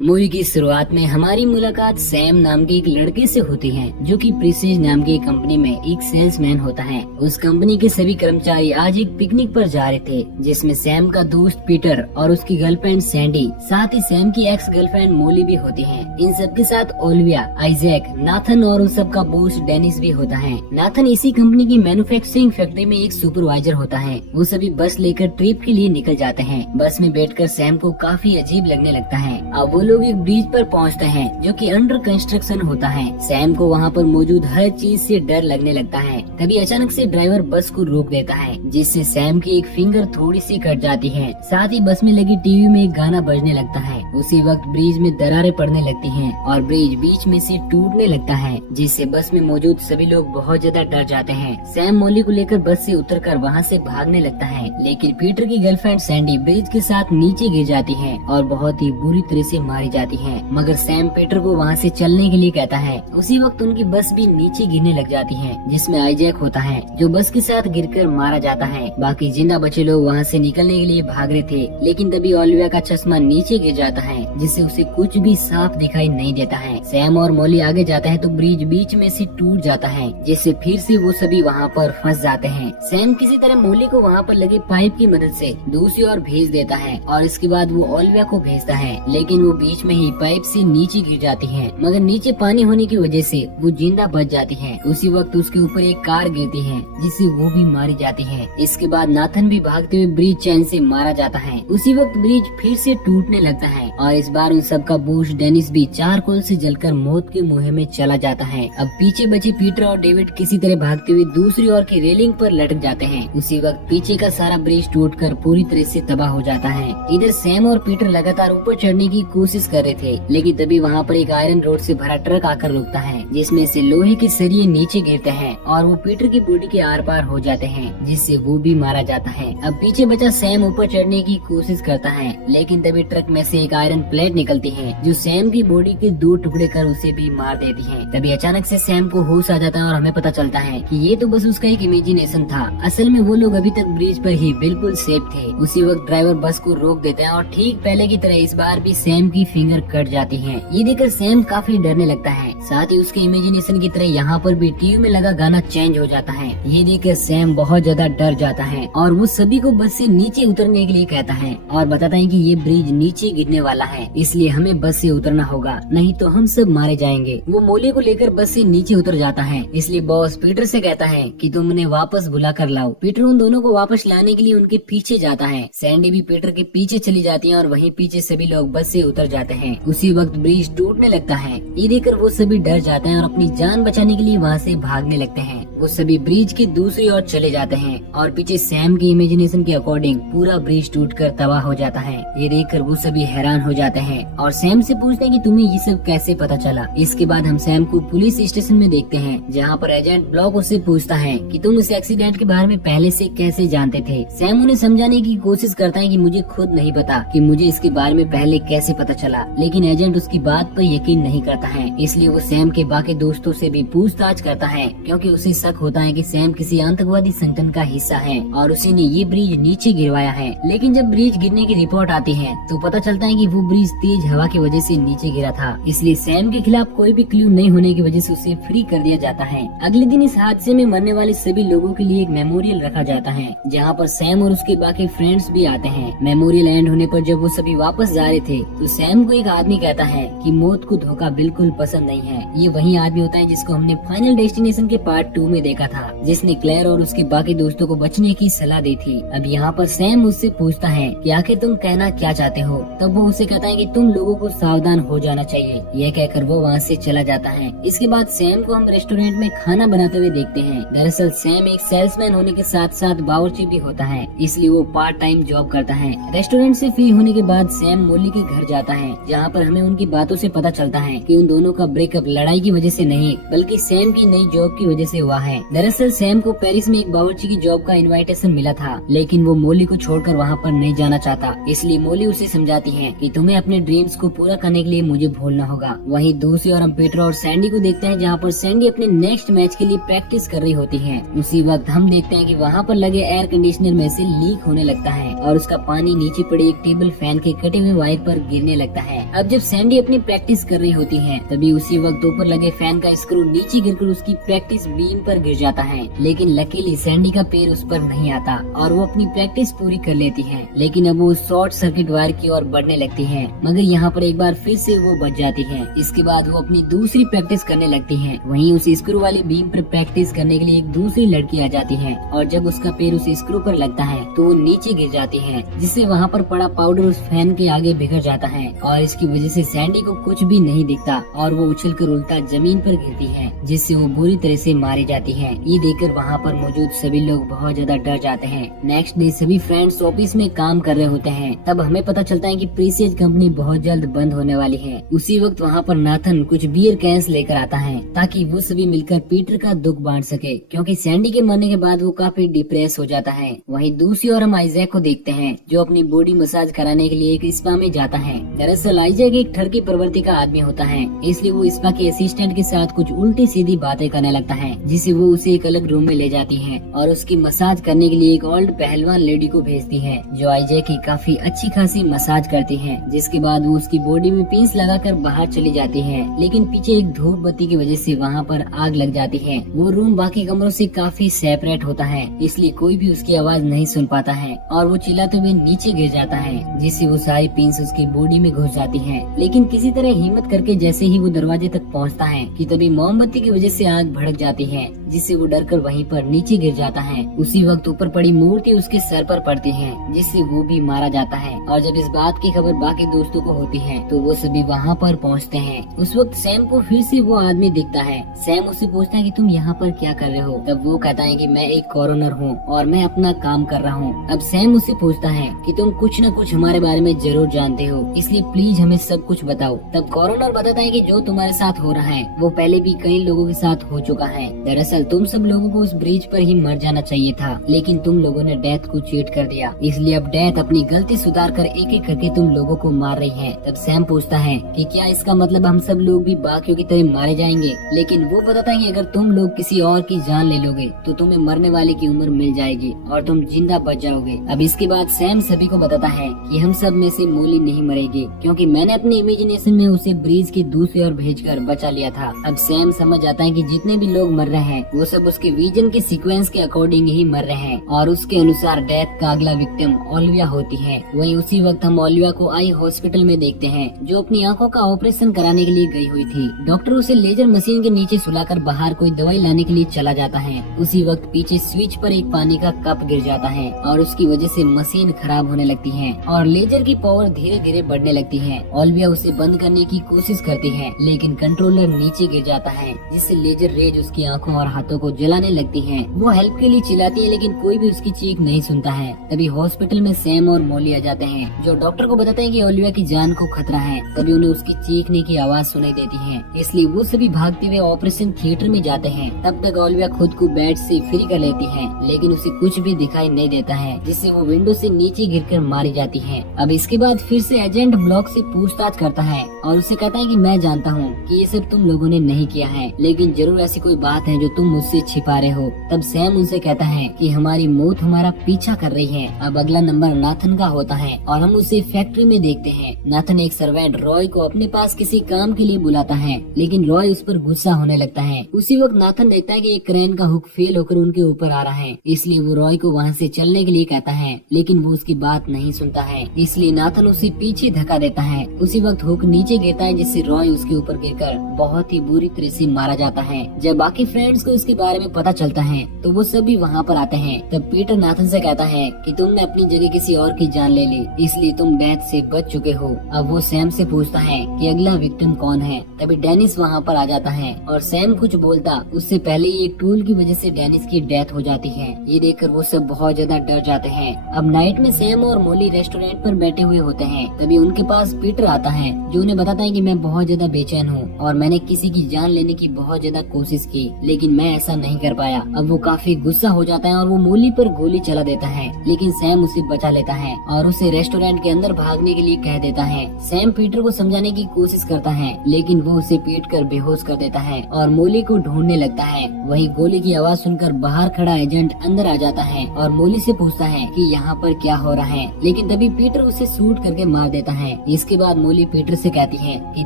Movie की शुरुआत में हमारी मुलाकात सैम नाम के एक लड़के से होती है, जो कि प्रेस्टीज नाम की एक कंपनी में एक सेल्समैन होता है। उस कंपनी के सभी कर्मचारी आज एक पिकनिक पर जा रहे थे, जिसमें सैम का दोस्त पीटर और उसकी गर्लफ्रेंड सैंडी, साथ ही सैम की एक्स गर्लफ्रेंड मोली भी होती है। इन सबके साथ ओलिविया, आइजैक, नाथन और उन सब का बॉस डेनिस भी होता है। नाथन इसी कंपनी की मैन्युफैक्चरिंग फैक्ट्री में एक सुपरवाइजर होता है। वो सभी बस लेकर ट्रिप के लिए निकल जाते हैं। बस में बैठकर सैम को काफी अजीब लगने लगता है। अब वो लोग एक ब्रिज पर पहुंचते हैं, जो कि अंडर कंस्ट्रक्शन होता है। सैम को वहां पर मौजूद हर चीज से डर लगने लगता है। तभी अचानक से ड्राइवर बस को रोक देता है, जिससे सैम की एक फिंगर थोड़ी सी कट जाती है। साथ ही बस में लगी टीवी में एक गाना बजने लगता है। उसी वक्त ब्रिज में दरारें पड़ने लगती हैं और ब्रिज बीच में से टूटने लगता है, जिससे बस में मौजूद सभी लोग बहुत ज्यादा डर जाते हैं। सैम मोली को लेकर बस से उतरकर वहां से भागने लगता है, लेकिन पीटर की गर्लफ्रेंड सैंडी ब्रिज के साथ नीचे गिर जाती है और बहुत ही बुरी तरह से मारी जाती है। मगर सैम पीटर को वहां से चलने के लिए कहता है। उसी वक्त उनकी बस भी नीचे गिरने लग जाती है, जिसमें आइजैक होता है, जो बस के साथ गिरकर मारा जाता है। बाकी जिंदा बचे लोग वहां से निकलने के लिए भाग रहे थे, लेकिन तभी ओलिविया का चश्मा नीचे गिर जाता है, जिससे उसे कुछ भी साफ दिखाई नहीं देता है। सैम और मोली आगे जाता है तो ब्रिज बीच में से टूट जाता है, जिससे फिर से वो सभी वहाँ पर फंस जाते हैं। सैम किसी तरह मोली को वहाँ पर लगे पाइप की मदद से दूसरी ओर भेज देता है और इसके बाद वो ओलिविया को भेजता है, लेकिन वो बीच में ही पाइप से नीचे गिर जाती है। मगर नीचे पानी होने की वजह से वो जिंदा बच जाती है। उसी वक्त उसके ऊपर एक कार गिरती है, जिससे वो भी मारी जाती है। इसके बाद नाथन भी भागते हुए ब्रिज चैन से मारा जाता है। उसी वक्त ब्रिज फिर से टूटने लगता है और इस बार उन सब का बॉस डेनिस भी चारकोल से जलकर मौत के मुँह में चला जाता है। अब पीछे बचे पीटर और डेविड किसी तरह भागते हुए दूसरी ओर की रेलिंग पर लटक जाते हैं। उसी वक्त पीछे का सारा ब्रिज टूटकर पूरी तरह से तबाह हो जाता है। इधर सैम और पीटर लगातार ऊपर चढ़ने की कोशिश कर रहे थे, लेकिन तभी वहाँ पर एक आयरन रोड से भरा ट्रक आकर रुकता है, जिसमें से लोहे के सरिये नीचे गिरते हैं और वो पीटर की बॉडी के आर पार हो जाते हैं, जिससे वो भी मारा जाता है। अब पीछे बचा सैम ऊपर चढ़ने की कोशिश करता है, लेकिन तभी ट्रक में से एक आयरन प्लेट निकलती है, जो सैम की बॉडी के दो टुकड़े कर उसे भी मार देती है। तभी अचानक से सैम को होश आ जाता है और हमें पता चलता है कि ये तो बस उसका एक इमेजिनेशन था। असल में वो लोग अभी तक ब्रिज पर ही बिल्कुल सेफ थे। उसी वक्त ड्राइवर बस को रोक देता है और ठीक पहले की तरह इस बार भी सैम की फिंगर कट जाती है। ये देखकर सैम काफी डरने लगता है। साथ ही उसके इमेजिनेशन की तरह यहाँ पर भी टीवी में लगा गाना चेंज हो जाता है। ये देखकर सैम बहुत ज्यादा डर जाता है और वो सभी को बस से नीचे उतरने के लिए कहता है और बताता है कि ये ब्रिज नीचे गिरने वाला है, इसलिए हमें बस से उतरना होगा, नहीं तो हम सब मारे जाएंगे। वो मोली को लेकर बस से नीचे उतर जाता है, इसलिए बॉस पीटर से कहता है कि तुम उन्हें वापस बुला कर लाओ। पीटर उन दोनों को वापस लाने के लिए उनके पीछे जाता है। सैंडी भी पीटर के पीछे चली जाती है और वहीं पीछे सभी लोग बस से उतर जाते हैं। उसी वक्त ब्रिज टूटने लगता है। ये देखकर वो सभी डर जाते हैं और अपनी जान बचाने के लिए वहाँ से भागने लगते हैं। वो सभी ब्रिज की दूसरी ओर चले जाते हैं और पीछे सैम की इमेजिनेशन के अकॉर्डिंग पूरा ब्रिज टूटकर तबाह हो जाता है। ये देखकर वो सभी हैरान हो जाते हैं और सैम से पूछते हैं कि तुम्हें ये सब कैसे पता चला। इसके बाद हम सैम को पुलिस स्टेशन में देखते हैं, जहाँ पर एजेंट ब्लॉक उससे पूछता है कि तुम इस एक्सीडेंट के बारे में पहले से कैसे जानते थे। सैम उन्हें समझाने की कोशिश करता है कि मुझे खुद नहीं पता कि मुझे इसके बारे में पहले कैसे पता चला, लेकिन एजेंट उसकी बात पर यकीन नहीं करता है। इसलिए वो सैम के बाकी दोस्तों से भी पूछताछ करता है, क्योंकि उसे शक होता है कि सैम किसी आतंकवादी संगठन का हिस्सा है और उसी ने ये ब्रिज नीचे गिरवाया है। लेकिन जब ब्रिज गिरने की रिपोर्ट आती है तो पता चलता है कि वो ब्रिज तेज हवा की वजह से नीचे गिरा था, इसलिए सैम के खिलाफ कोई भी क्लू नहीं होने की वजह से उसे फ्री कर दिया जाता है। अगले दिन इस हादसे में मरने वाले सभी लोगों के लिए एक मेमोरियल रखा जाता है, जहाँ पर सैम और उसके बाकी फ्रेंड्स भी आते हैं। मेमोरियल एंड होने पर जब वो सभी वापस जा रहे थे तो सैम को एक आदमी कहता है कि मौत को धोखा बिल्कुल पसंद नहीं है। ये वही आदमी होता है जिसको हमने फाइनल डेस्टिनेशन के पार्ट 2 में देखा था, जिसने क्लेयर और उसके बाकी दोस्तों को बचने की सलाह दी थी। अब यहाँ पर सैम उससे पूछता है कि आखिर तुम कहना क्या चाहते हो। तब वो उसे कहता है कि तुम लोगों को सावधान हो जाना चाहिए। यह कहकर वो वहाँ से चला जाता है। इसके बाद सैम को हम रेस्टोरेंट में खाना बनाते हुए देखते हैं। दरअसल सैम एक सेल्समैन होने के साथ साथ बावर्ची भी होता है, इसलिए वो पार्ट टाइम जॉब करता है। रेस्टोरेंट से फ्री होने के बाद सैम मोली के घर जाता है, जहाँ पर हमें उनकी बातों से पता चलता है कि उन दोनों का ब्रेकअप लड़ाई की वजह से नहीं, बल्कि सैम की नई जॉब की वजह से हुआ है। दरअसल सैम को पेरिस में एक बावर्ची की जॉब का इनविटेशन मिला था, लेकिन वो मोली को छोड़कर वहाँ पर नहीं जाना चाहता। इसलिए मोली उसे समझाती है कि तुम्हें अपने ड्रीम्स को पूरा करने के लिए मुझे भूलना होगा। वहीं दूसरी ओर हम पीटर और सैंडी को देखते हैं, जहाँ पर सैंडी अपने नेक्स्ट मैच के लिए प्रैक्टिस कर रही होती है। उसी वक्त हम देखते हैं कि वहाँ पर लगे एयर कंडीशनर में से लीक होने लगता है और उसका पानी नीचे पड़े एक टेबल फैन के कटे हुए वायर पर गिरने लगता है। अब जब सैंडी अपनी प्रैक्टिस कर रही होती है तभी उसी वक्त ऊपर लगे फैन का स्क्रू नीचे गिरकर उसकी प्रैक्टिस बीम पर गिर जाता है, लेकिन लकीली सैंडी का पैर उस पर नहीं आता और वो अपनी प्रैक्टिस पूरी कर लेती है। लेकिन अब वो शॉर्ट सर्किट वायर की ओर बढ़ने लगती है, मगर यहाँ पर एक बार फिर से वो बच जाती है। इसके बाद वो अपनी दूसरी प्रैक्टिस करने लगती है। वहीं उस स्क्रू वाली बीम पर प्रैक्टिस करने के लिए एक दूसरी लड़की आ जाती है और जब उसका पैर उस स्क्रू पर लगता है तो वो नीचे गिर जाती है, जिससे वहाँ पर पड़ा पाउडर उस फैन के आगे बिखर जाता है और इसकी वजह से सैंडी को कुछ भी नहीं दिखता और वो उछलकर उल्टा जमीन पर गिरती है, जिससे वो बुरी तरह से मारी जाती है। ये देखकर वहाँ पर मौजूद सभी लोग बहुत ज्यादा डर जाते हैं। नेक्स्ट डे सभी फ्रेंड्स ऑफिस में काम कर रहे होते हैं। तब हमें पता चलता है कि प्रीसियस कंपनी बहुत जल्द बंद होने वाली है। उसी वक्त वहाँ पर नाथन कुछ बियर कैंस लेकर आता है ताकि वो सभी मिलकर पीटर का दुख बांट सके, क्योंकि सैंडी के मरने के बाद वो काफी डिप्रेस हो जाता है। वहीं दूसरी ओर हम आइजैक को देखते हैं जो अपनी बॉडी मसाज कराने के लिए एक स्पा में जाता है। दरअसल आइजैक एक ठरकी प्रवृत्ति का आदमी होता है, इसलिए वो स्पा के असिस्टेंट के साथ कुछ उल्टी सीधी बातें करने लगता है, जिसे वो उसे एक अलग रूम में ले जाती है और उसकी मसाज करने के लिए एक ओल्ड पहलवान लेडी को भेजती है जो आइजैक की काफी अच्छी खासी मसाज करती है। जिसके बाद वो उसकी बॉडी में पिंस लगाकर बाहर चली जाती है, लेकिन पीछे एक धूप बत्ती की वजह से वहाँ पर आग लग जाती है। वो रूम बाकी कमरों से काफी सेपरेट होता है, इसलिए कोई भी उसकी आवाज नहीं सुन पाता है और वो चिल्लाते हुए नीचे गिर जाता है, जिससे वो सारी पिंस उसकी बॉडी में घुस जाती है। लेकिन किसी तरह हिम्मत करके जैसे ही वो दरवाजे तक पहुँचता है कि तभी मोमबत्ती की वजह से आग भड़क जाती है, जिससे वो डरकर वहीं पर नीचे गिर जाता है। उसी वक्त ऊपर पड़ी मूर्ति उसके सर पर पड़ती है, जिससे वो भी मारा जाता है। और जब इस बात की खबर बाकी दोस्तों को होती है तो वो सभी वहाँ पर पहुँचते हैं। उस वक्त सैम को फिर से वो आदमी दिखता है। सैम उससे पूछता है कि तुम यहाँ पर क्या कर रहे हो? तब वो कहता है कि मैं एक कॉरोनर हूँ और मैं अपना काम कर रहा हूँ। अब सैम उससे पूछता है कि तुम कुछ न कुछ हमारे बारे में जरूर जानते हो, इसलिए प्लीज हमें सब कुछ बताओ। तब कॉरोनर बताता है कि जो तुम्हारे साथ हो रहा है वो पहले भी कई लोगों के साथ हो चुका है। दरअसल तुम सब लोगों को उस ब्रिज पर ही मर जाना चाहिए था, लेकिन तुम लोगों ने डेथ को चीट कर दिया, इसलिए अब डेथ अपनी गलती सुधार कर एक एक करके तुम लोगों को मार रही है। तब सैम पूछता है कि क्या इसका मतलब हम सब लोग भी बाकियों की तरह मारे जाएंगे? लेकिन वो बताता है कि अगर तुम लोग किसी और की जान ले लोगे तो तुम्हें मरने वाले की उम्र मिल जाएगी और तुम जिंदा बच जाओगे। अब इसके बाद सैम सभी को बताता है कि हम सब में से मोली नहीं मरेगी, क्योंकि मैंने अपने इमेजिनेशन में उसे ब्रिज की दूसरी ओर भेजकर बचा लिया था। अब सैम समझ जाता है कि जितने भी लोग मर रहे हैं वो सब उसके विजन के सीक्वेंस के अकॉर्डिंग ही मर रहे हैं और उसके अनुसार डेथ का अगला विक्टिम ओलिविया होती है। वहीं उसी वक्त हम ओलिविया को आई हॉस्पिटल में देखते हैं जो अपनी आंखों का ऑपरेशन कराने के लिए गई हुई थी। डॉक्टर उसे लेजर मशीन के नीचे सुलाकर बाहर कोई दवाई लाने के लिए चला जाता है। उसी वक्त पीछे स्विच पर एक पानी का कप गिर जाता है और उसकी वजह से मशीन खराब होने लगती है और लेजर की पावर धीरे धीरे बढ़ने लगती है। ओलिविया उसे बंद करने की कोशिश करती है, लेकिन कंट्रोलर नीचे गिर जाता है, जिससे लेजर रेज उसकी आंखों और हाथों को जलाने लगती है। वो हेल्प के लिए चिल्लाती है, लेकिन कोई भी उसकी चीख नहीं सुनता है। तभी हॉस्पिटल में सैम और मोली आ जाते हैं जो डॉक्टर को बताते हैं कि ओलिविया की जान को खतरा है। तभी उन्हें उसकी चीखने की आवाज सुनाई देती है, इसलिए वो सभी भागते हुए ऑपरेशन थिएटर में जाते हैं। तब तक ओलिविया खुद को बेड से फ्री कर लेती है, लेकिन उसे कुछ भी दिखाई नहीं देता है, जिससे वो विंडो से नीचे गिरकर मारी जाती है। अब इसके बाद फिर से एजेंट ब्लॉक से पूछताछ करता है और उसे कहता है कि मैं जानता हूँ कि ये सब तुम लोगों ने नहीं किया है, लेकिन जरूर ऐसी कोई बात है जो तुम मुझसे छिपा रहे हो। तब सैम उनसे कहता है कि हमारी मौत हमारा पीछा कर रही है। अब अगला नंबर नाथन का होता है और हम उसे फैक्ट्री में देखते हैं। नाथन एक सर्वेंट रॉय को अपने पास किसी काम के लिए बुलाता है, लेकिन रॉय उस पर गुस्सा होने लगता है। उसी वक्त नाथन देखता है कि एक क्रेन का हुक फेल होकर उनके ऊपर आ रहा है, इसलिए वो रॉय को वहाँ से चलने के लिए कहता है, लेकिन वो उसकी बात नहीं सुनता है, इसलिए नाथन उसे पीछे धक्का देता है। उसी वक्त हुक नीचे गिरता है, जिससे रॉय उसके ऊपर गिरकर बहुत ही बुरी तरह से मारा जाता है। जब बाकी फ्रेंड्स को इसके बारे में पता चलता है तो वो सभी वहाँ पर आते हैं। तब पीटर नाथन से कहता है कि तुमने अपनी जगह किसी और की जान ले ली, इसलिए तुम डेथ से बच चुके हो। अब वो सैम से पूछता है कि अगला विक्टिम कौन है। तभी डेनिस वहाँ पर आ जाता है और सैम कुछ बोलता उससे पहले ही एक टूल की वजह से डेनिस की डेथ हो जाती है। ये देखकर वो सब बहुत ज्यादा डर जाते हैं। अब नाइट में सैम और मोली रेस्टोरेंट पर बैठे हुए होते हैं। तभी उनके पास पीटर आता है जो उन्हें बताता है कि मैं बहुत ज्यादा बेचैन हूँ और मैंने किसी की जान लेने की बहुत ज्यादा कोशिश की, लेकिन मैं ऐसा नहीं कर पाया। अब वो काफी गुस्सा हो जाता है और वो मोली पर गोली चला देता है, लेकिन सैम उसे बचा लेता है और उसे रेस्टोरेंट के अंदर भागने के लिए कह देता है। सैम पीटर को समझाने की कोशिश करता है, लेकिन वो उसे पीटकर बेहोश कर देता है और मोली को ढूंढने लगता है। वहीं गोली की आवाज सुनकर बाहर खड़ा एजेंट अंदर आ जाता है और मोली से पूछता है कि यहाँ पर क्या हो रहा है, लेकिन तभी पीटर उसे शूट करके मार देता है। इसके बाद मोली पीटर से कहती है कि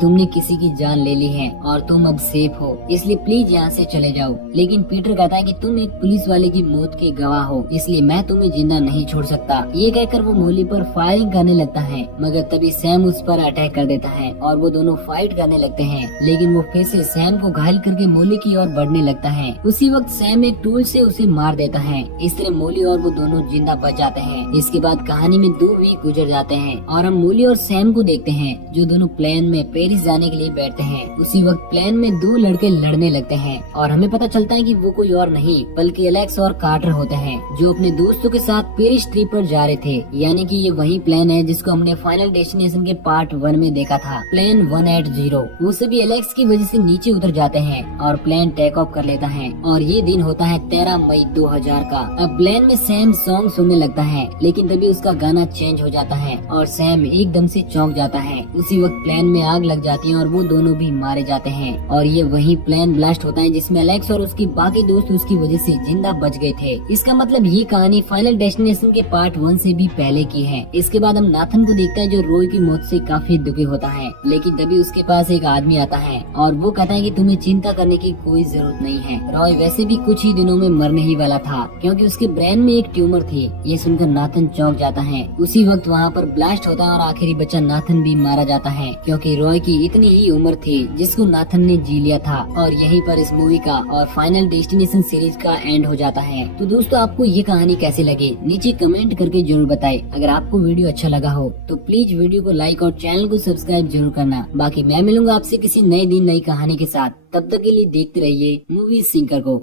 तुमने किसी की जान ले ली है और तुम अब सेफ हो, इसलिए प्लीज यहाँ से चले जाओ। लेकिन पीटर कहता है कि तुम एक पुलिस वाले की मौत के गवाह हो, इसलिए मैं तुम्हें जिंदा नहीं छोड़ सकता। ये कहकर वो मोली पर फायरिंग करने लगता है, मगर तभी सैम उस पर अटैक कर देता है और वो दोनों फाइट करने लगते हैं। लेकिन वो फिर से सैम को घायल करके मोली की ओर बढ़ने लगता है। उसी वक्त सैम एक टूल से उसे मार देता है। इस तरह मोली और वो दोनों जिंदा बच जाते हैं। इसके बाद कहानी में 2 वीक गुजर जाते हैं और हम मोली और सैम को देखते हैं, जो दोनों प्लेन में पेरिस जाने के लिए बैठते हैं। उसी वक्त प्लेन में 2 लड़के लड़ने लगते हैं और हमें पता चलता है कि वो कोई और नहीं बल्कि एलेक्स और कार्टर होते हैं, जो अपने दोस्तों के साथ पेरिस ट्रिप पर जा रहे थे। यानी कि ये वही प्लेन है जिसको हमने फाइनल डेस्टिनेशन के पार्ट 1 में देखा था, प्लेन 180। वो सभी एलेक्स की वजह से नीचे उतर जाते हैं और प्लेन टेक ऑफ कर लेता है और ये दिन होता है 13 मई 2000 का। अब प्लेन में सैम सॉन्ग सुनने लगता है, लेकिन तभी उसका गाना चेंज हो जाता है और सैम एकदम से चौंक जाता है। उसी वक्त प्लेन में आग लग जाती है और वो दोनों भी मारे जाते हैं और ये वही प्लेन ब्लास्ट होता है जिसमें एलेक्स और उसकी बाकी दोस्त उसकी वजह से जिंदा बच गए थे। इसका मतलब ये कहानी फाइनल डेस्टिनेशन के पार्ट 1 से भी पहले की है। इसके बाद हम नाथन को देखते हैं, जो रॉय की मौत से काफी दुखी होता है, लेकिन तभी उसके पास एक आदमी आता है और वो कहता है कि तुम्हें चिंता करने की कोई जरूरत नहीं है। रॉय वैसे भी कुछ ही दिनों में मरने ही वाला था, क्योंकि उसके ब्रेन में एक ट्यूमर थी। ये सुनकर नाथन चौंक जाता है। उसी वक्त वहाँ पर ब्लास्ट होता है और आखिरी बच्चा नाथन भी मारा जाता है, क्योंकि रॉय की इतनी ही उम्र थी जिसको नाथन ने जी लिया था। और यहीं पर इस मूवी का और फाइनल डेस्टिनेशन सीरीज का एंड हो जाता है। तो दोस्तों, आपको ये कहानी कैसी लगी नीचे कमेंट करके जरूर बताएं। अगर आपको वीडियो अच्छा लगा हो तो प्लीज वीडियो को लाइक और चैनल को सब्सक्राइब जरूर करना। बाकी मैं मिलूंगा आपसे किसी नए दिन नई कहानी के साथ। तब तक के लिए देखते रहिए मूवी सिंकर को।